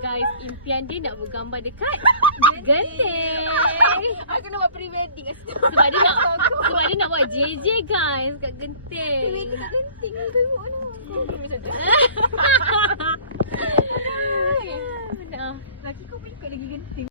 guys, impian dia nak bergambar dekat genting. Aku nak buat pre-wedding kat situ. Sebab dia nak buat JJ guys kat genting. Pre-wedding kat genting. Aku tengok mana. Benar. Laki kau pun ikut lagi genting.